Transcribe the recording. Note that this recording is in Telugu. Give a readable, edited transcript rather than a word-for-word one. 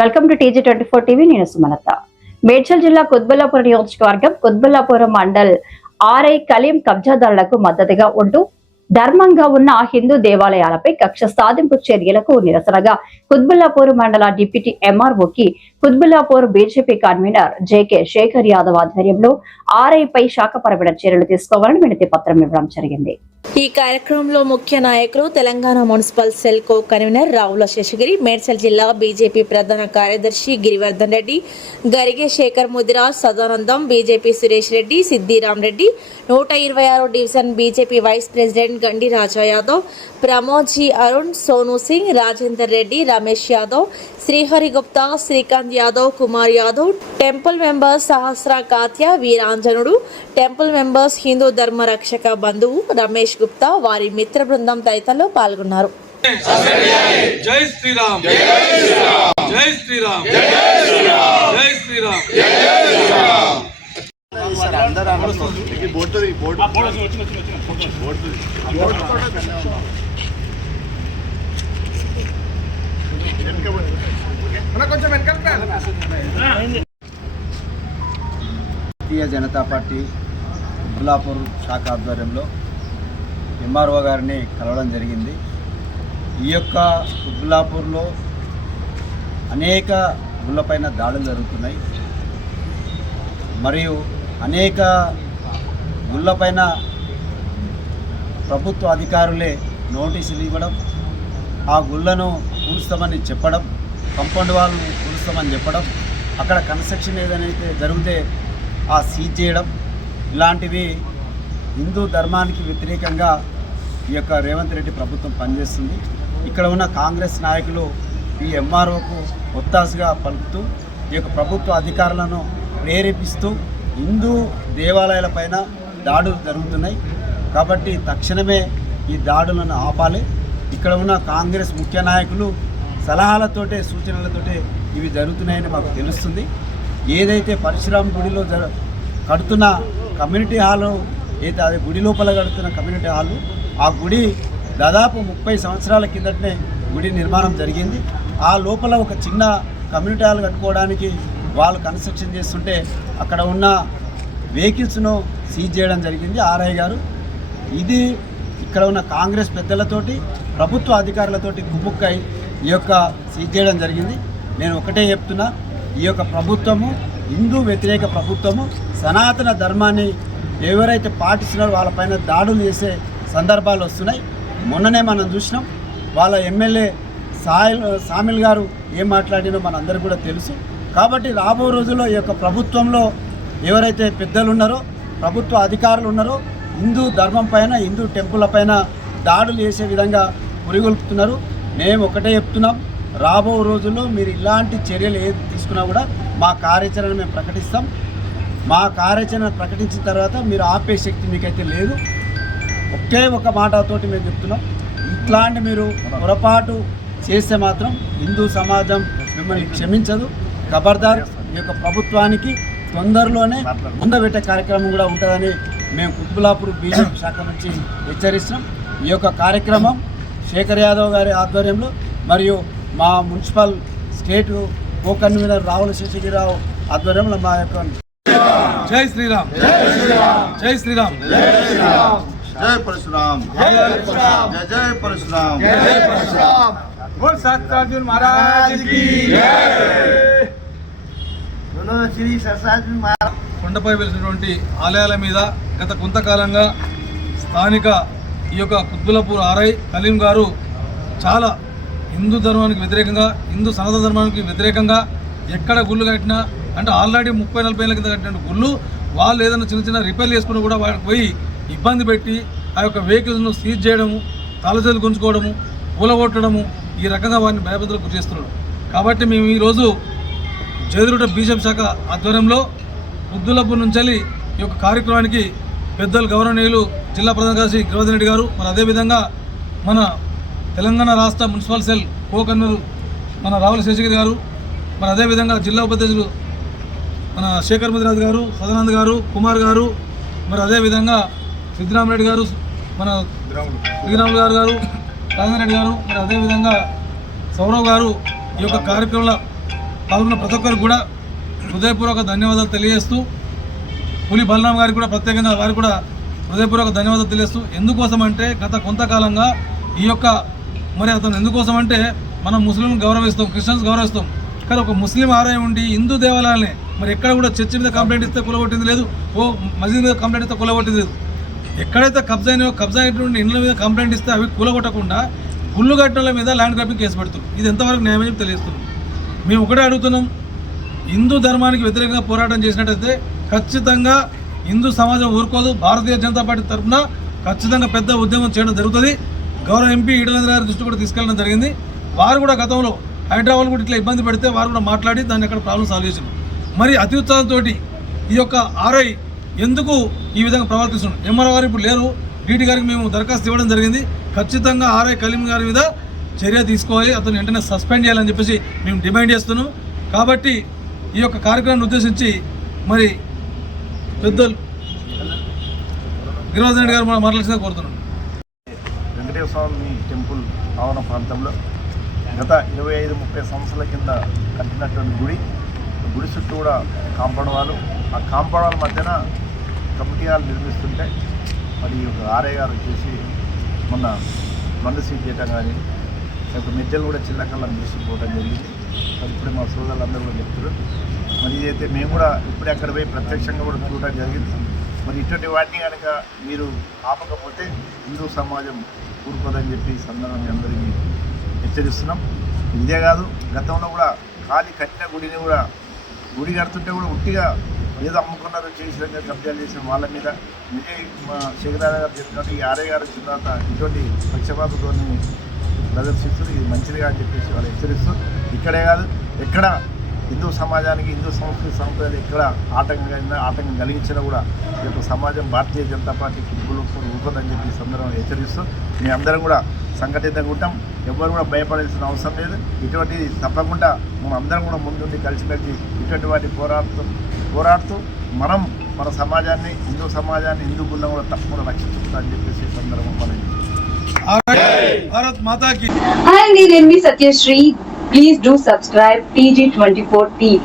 Welcome to TG24 TV. నేను సుమలత. మేడ్చల్ జిల్లా కుత్బుల్లాపూర్ నియోజకవర్గం కుత్బుల్లాపూర్ మండల్ ఆర్ఐ కలీం కబ్జాదారులకు మద్దతుగా ఉంటూ ధర్మంగా ఉన్న హిందూ దేవాలయాలపై కక్ష సాధింపు చర్యలకు నిరసనగా కుత్బుల్లాపూర్ మండల డిప్యూటీ MROకి Quthbullapur BJP convener JK Shekar Yadav ఆధ్వర్యంలో ఆర్ఐపై శాఖపరమైన చర్యలు తీసుకోవాలని వినతి పత్రం ఇవ్వడం జరిగింది. ఈ కార్యక్రమంలో ముఖ్య నాయకులు Telangana municipal cell co convener Ravula Seshagiri, Medchal జిల్లా బీజేపీ ప్రధాన కార్యదర్శి Girivardhan Reddy, Garige Shekar Mudiraj, Sadanandam, BJP Suresh Reddy, Siddiram Reddy, 126 division BJP vice president Gandi Raja Yadav, Pramodji Arun, Sonu Singh, Rajender Reddy, Ramesh Yadav, Srihari Gupta, Srikanth Yadav, Kumar Yadav, temple members Sahasra Katya, Veeranjanudu, temple members Hindu ధర్మ రక్షక బంధువు రమేష్ గుప్తా, వారి మిత్ర బృందం తదితరులు పాల్గొన్నారు. జై శ్రీరామ్, జై శ్రీరామ్, జై శ్రీరామ్, జై శ్రీరామ్, జై శ్రీరామ్, జై శ్రీరామ్. భారతీయ జనతా పార్టీ కుత్బుల్లాపూర్ శాఖ ఆధ్వర్యంలో MRO గారిని కలవడం జరిగింది. ఈ యొక్క కుత్బుల్లాపూర్లో అనేక గుళ్ళపైన దాడులు జరుగుతున్నాయి మరియు అనేక గుళ్ళపైన ప్రభుత్వ అధికారులే నోటీసులు ఇవ్వడం, ఆ గుళ్ళను కూలుస్తామని చెప్పడం, కంపౌండ్ వాళ్ళను కూలుస్తామని చెప్పడం, అక్కడ కన్స్ట్రక్షన్ ఏదైతే జరిగితే ఆ సీజ్ చేయడం, ఇలాంటివి హిందూ ధర్మానికి వ్యతిరేకంగా ఈ యొక్క రేవంత్ రెడ్డి ప్రభుత్వం పనిచేస్తుంది. ఇక్కడ ఉన్న కాంగ్రెస్ నాయకులు ఈ MROకు ఒత్తాసుగా పలుకుతూ ఈ యొక్క ప్రభుత్వ అధికారులను ప్రేరేపిస్తూ హిందూ దేవాలయాలపైన దాడులు జరుగుతున్నాయి. కాబట్టి తక్షణమే ఈ దాడులను ఆపాలి. ఇక్కడ ఉన్న కాంగ్రెస్ ముఖ్య నాయకులు సలహాలతోటే సూచనలతోటే ఇవి జరుగుతున్నాయని మాకు తెలుస్తుంది. ఏదైతే పరశురామ్ గుడిలో కడుతున్న కమ్యూనిటీ హాలు అయితే అది గుడి లోపల కడుతున్న కమ్యూనిటీ హాలు, ఆ గుడి దాదాపు 30 సంవత్సరాల కిందటనే గుడి నిర్మాణం జరిగింది. ఆ లోపల ఒక చిన్న కమ్యూనిటీ హాల్ కట్టుకోవడానికి వాళ్ళు కన్స్ట్రక్షన్ చేస్తుంటే అక్కడ ఉన్న వెహికల్స్ను సీజ్ చేయడం జరిగింది RI గారు. ఇది ఇక్కడ ఉన్న కాంగ్రెస్ పెద్దలతోటి ప్రభుత్వ అధికారులతోటి గుమ్ముక్కై ఈ యొక్క సీజ్ చేయడం జరిగింది. నేను ఒకటే చెప్తున్నా, ఈ యొక్క ప్రభుత్వము హిందూ వ్యతిరేక ప్రభుత్వము. సనాతన ధర్మాన్ని ఎవరైతే పాటిస్తున్నారో వాళ్ళపైన దాడులు చేసే సందర్భాలు వస్తున్నాయి. మొన్ననే మనం చూసినాం, వాళ్ళ ఎమ్మెల్యే సామిల్ గారు ఏం మాట్లాడినో మనందరికీ కూడా తెలుసు. కాబట్టి రాబో రోజుల్లో ఈ యొక్క ప్రభుత్వంలో ఎవరైతే పెద్దలు ఉన్నారో, ప్రభుత్వ అధికారులు ఉన్నారో, హిందూ ధర్మం పైన, హిందూ టెంపుల్ల పైన దాడులు చేసే విధంగా పురిగొల్పుతున్నారు. మేము ఒకటే చెప్తున్నాం, రాబో రోజుల్లో మీరు ఇలాంటి చర్యలు ఏది తీసుకున్నా కూడా మా కార్యాచరణ మేము ప్రకటిస్తాం. మా కార్యాచరణ ప్రకటించిన తర్వాత మీరు ఆపే శక్తి మీకైతే లేదు. ఒకే ఒక మాటతోటి మేము చెప్తున్నాం, ఇట్లాంటి మీరు పొరపాటు చేస్తే మాత్రం హిందూ సమాజం మిమ్మల్ని క్షమించదు. ఖబర్దార్. ఈ యొక్క ప్రభుత్వానికి తొందరలోనే ముందబెట్టే కార్యక్రమం కూడా ఉంటుందని మేము కుత్బుల్లాపూర్ బీజేపీ శాఖ నుంచి హెచ్చరిస్తున్నాం. ఈ యొక్క కార్యక్రమం శేఖర్ యాదవ్ గారి ఆధ్వర్యంలో మరియు మా municipal state co convener Ravula Seshagiri Rao ఆధ్వర్యంలో మా యొక్క జై శ్రీరామ్, జై శ్రీరామ్, జై శ్రీరామ్, జై శ్రీరామ్, జై పరశురామ్, జై పరశురామ్, జై జై పరశురామ్, జై పరశురామ్. బోల్ సత్యార్జున్ మహారాజ్ కి జై. బోలో శ్రీ సత్యార్జున్ మహారాజ్. కొండపై వెలిసినటువంటి ఆలయాల మీద గత కొంతకాలంగా స్థానిక ఈ యొక్క కుత్బుల్లాపూర్ RI కలీం గారు చాలా హిందూ ధర్మానికి వ్యతిరేకంగా, హిందూ సనాతన ధర్మానికి వ్యతిరేకంగా ఎక్కడ గుళ్ళు కట్టినా, అంటే ఆల్రెడీ 30-40 ఏళ్ళ కింద కట్టిన గుళ్ళు వాళ్ళు ఏదైనా చిన్న చిన్న రిపేర్లు చేసుకుని కూడా వాటికి పోయి ఇబ్బంది పెట్టి ఆ యొక్క వెహికల్స్ను సీజ్ చేయడము, తలచేతులు గుంజుకోవడము, కూలగొట్టడము, ఈ రకంగా వారిని భయభద్రతలకు గురి చేస్తున్నారు. కాబట్టి మేము ఈరోజు జేదురుట బీజేపీ శాఖ ఆధ్వర్యంలో కుత్బుల్లాపూర్ నుంచి ఈ యొక్క కార్యక్రమానికి పెద్దలు గౌరవనీయులు జిల్లా ప్రధాన కార్యదర్శి గిరివర్ధన్ రెడ్డి గారు, మరి అదేవిధంగా మన తెలంగాణ రాష్ట్ర మున్సిపల్ సెల్ కో కన్వీనర్ మన రావుల శేషగిరి గారు, మరి అదేవిధంగా జిల్లా ఉపాధ్యక్షులు మన శేఖర్ ముదిరాజ్ గారు, సదానంద్ గారు, కుమార్ గారు, మరి అదేవిధంగా సిద్దిరామ్ రెడ్డి గారు, మన శ్రీరాములు గారు, రాజేంద్ర రెడ్డి గారు, మరి అదేవిధంగా సౌరవ్ గారు ఈ యొక్క కార్యక్రమంలో పాల్గొన్న ప్రతి ఒక్కరికి కూడా హృదయపూర్వక ధన్యవాదాలు తెలియజేస్తూ పులి బలరాం గారికి కూడా ప్రత్యేకంగా వారికి కూడా హృదయపూర్వక ధన్యవాదాలు తెలియజేస్తూ ఎందుకోసం అంటే గత కొంతకాలంగా ఈ యొక్క మరి అతను ఎందుకోసం అంటే మనం ముస్లిం గౌరవిస్తాం, క్రిస్టియన్స్ గౌరవిస్తాం, కానీ ఒక ముస్లిం ఆలయం ఉండి హిందూ దేవాలయాలనే మరి ఎక్కడ కూడా చర్చి మీద కంప్లైంట్ ఇస్తే కూలగొట్టింది లేదు, ఓ మసీద్ మీద కంప్లైంట్ ఇస్తే కూలగొట్టింది లేదు. ఎక్కడైతే కబ్జా అయినటువంటి ఇండ్ల మీద కంప్లైంట్ ఇస్తే అవి కూలగొట్టకుండా గుళ్ళు కట్టల మీద ల్యాండ్ గ్రాబింగ్ కేసు పెడుతుంది. ఇది ఎంతవరకు న్యాయమని చెప్పి తెలియజేస్తున్నాం. మేము ఒకటే అడుగుతున్నాం, హిందూ ధర్మానికి వ్యతిరేకంగా పోరాటం చేసినట్టయితే ఖచ్చితంగా హిందూ సమాజం ఊరుకోదు. భారతీయ జనతా పార్టీ తరఫున ఖచ్చితంగా పెద్ద ఉద్యమం చేయడం జరుగుతుంది. గౌరవ ఎంపీ ఈటల గారి దృష్టి కూడా తీసుకెళ్ళడం జరిగింది. వారు కూడా గతంలో హైదరాబాద్ కూడా ఇట్లా ఇబ్బంది పెడితే వారు కూడా మాట్లాడి దాన్ని అక్కడ ప్రాబ్లం సాల్వ్ చేసారు. మరి అతి ఉత్సాహంతో ఈ యొక్క ఆర్ఐ ఎందుకు ఈ విధంగా ప్రవర్తిస్తున్నాం? ఎంఆర్ఓ గారు ఇప్పుడు లేరు, డీటీ గారికి మేము దరఖాస్తు ఇవ్వడం జరిగింది. ఖచ్చితంగా ఆర్ఐ కలీం గారి మీద చర్య తీసుకోవాలి, అతను వెంటనే సస్పెండ్ చేయాలని చెప్పేసి మేము డిమాండ్ చేస్తున్నాం. కాబట్టి ఈ యొక్క కార్యక్రమాన్ని ఉద్దేశించి మరి పెద్దలు గిరివర్ధన్ రెడ్డి గారు మాట్లాడుతుందని కోరుతున్నాను. వెంకటేశ్వర స్వామి టెంపుల్ ఆవరణ ప్రాంతంలో గత 25-30 సంవత్సరాల కింద కట్టినటువంటి గుడి చుట్టూ కూడా కాంపౌండ్ వాళ్ళు, ఆ కాంపౌండ్ వాళ్ళ మధ్యన కమిటీ హాల్ నిర్మిస్తుంటే మరి ఈ యొక్క ఆర్ఐ గారు వచ్చేసి మొన్న మందు సీట్ చేయటం కానీ లేకపోతే మెద్దలు కూడా చిల్లకల్లని తీసుకుపోవడం జరిగింది. మరి ఇప్పుడే మా సోదరులందరూ కూడా చెప్తున్నారు. మరి ఇదైతే మేము కూడా ఇప్పుడే అక్కడ పోయి ప్రత్యక్షంగా కూడా చూడడం జరిగింది. మరి ఇటువంటి వాటిని కనుక మీరు ఆపకపోతే హిందూ సమాజం ఊరుకోదని చెప్పి సందర్భంగా అందరికీ హెచ్చరిస్తున్నాం. ఇదే కాదు, గతంలో కూడా ఖాళీ కట్టిన గుడిని కూడా గుడి కడుతుంటే కూడా ఉట్టిగా ఏదో అమ్ముకున్నారు చేసిరంగా కబ్జాలు చేసిన వాళ్ళ మీద నిజే మా శేఖరాజు గారు చెప్పినట్టు ఈ ఆర్ఐ గారు వచ్చిన తర్వాత ఇటువంటి పక్షపాతతోని ప్రదర్శిస్తూ ఇది మంచిదిగా అని చెప్పేసి వాళ్ళు హెచ్చరిస్తూ ఇక్కడే కాదు ఎక్కడ హిందూ సమాజానికి హిందూ సంస్కృతి సంప్రదాయాలు ఎక్కడ ఆటంకం కలిగించినా కూడా ఈ యొక్క సమాజం భారతీయ జనతా పార్టీకి ఊరుకుందని చెప్పి ఈ సందర్భంగా హెచ్చరిస్తూ మీ అందరం కూడా సంఘటితంగా ఉంటాం. ఎవరు కూడా భయపడాల్సిన అవసరం లేదు. ఇటువంటి తప్పకుండా మనం అందరం కూడా ముందుండి కలిసిమెలిసి ఇటువంటి వాటి పోరాడుతూ మనం మన సమాజాన్ని హిందూ సమాజాన్ని హిందూ గుళ్ళం కూడా తప్పకుండా రక్షించుకుంటామని చెప్పేసి ఈ సందర్భం మనం భారత్ మాతాకి. Hi, నేను Satyasri. Please do subscribe TG24 TV.